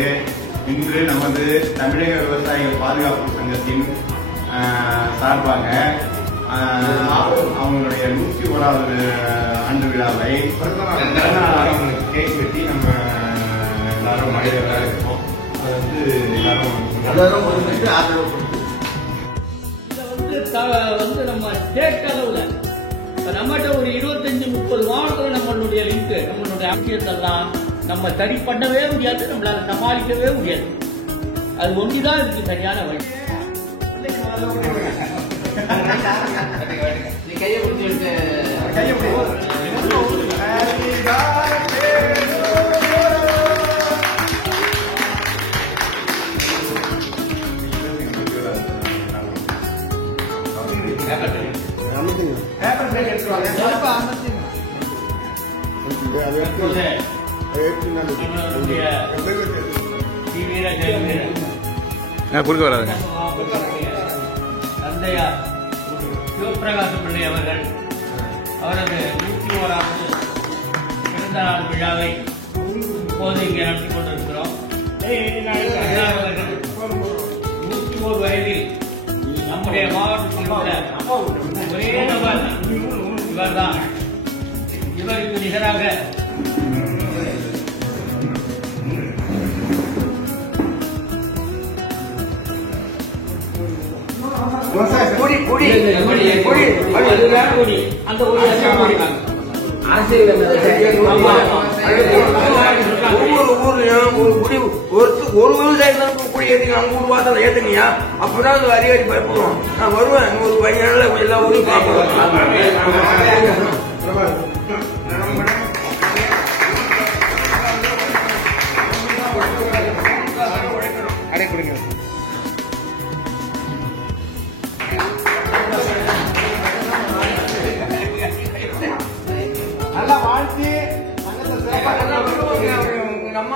முன்னிட்டு இன்று நமது தமிழக விவசாயிகள் பாதுகாப்பு சங்கத்தின் சார்பாக அவங்களுடைய 101வது ஆண்டு விழாவை கேக் வெட்டி நம்ம எல்லாரும் மகிழ்ச்சியா இருக்கோம். அது வந்து எல்லாரும் நம்ம ஸ்டேட் அளவுல நம்மகிட்ட ஒரு 25-30 மாவட்டத்தில் நம்மளுடைய லிங்க் நம்மளுடைய விஷயத்தெல்லாம் நம்ம சரி பண்ணவே முடியாது, நம்மளால சமாளிக்கவே முடியாது. அது ஒன்றிதான் இருக்கு சரியான வழி. கையை பிடிச்சிட்டு குறுக்க வராதுங்க. தந்தையார் சிவபிரகாச பிள்ளை அவர்கள் அவரது 101வது பிறந்த நாள் விழாவை இப்போது இங்கே நடத்தி கொண்டிருக்கிறோம். 101 வயதில் நம்முடைய மாவட்டத்தில் உள்ள ஒரே நபர் இவர்தான். இவருக்கு நிகராக ஒவ்வொரு ஊர்லயும் ஒரு விவசாயத்துக்கு குடி ஏற்றிங்க 5 ரூபா தான் ஏத்துனியா அப்படின்னா அது அதிகாரி பயப்படுவோம். நான் வருவேன் ஒரு 5 நாள்ல எல்லா ஊரையும் பார்ப்போம். நல்லா வாழ்த்து நம்ம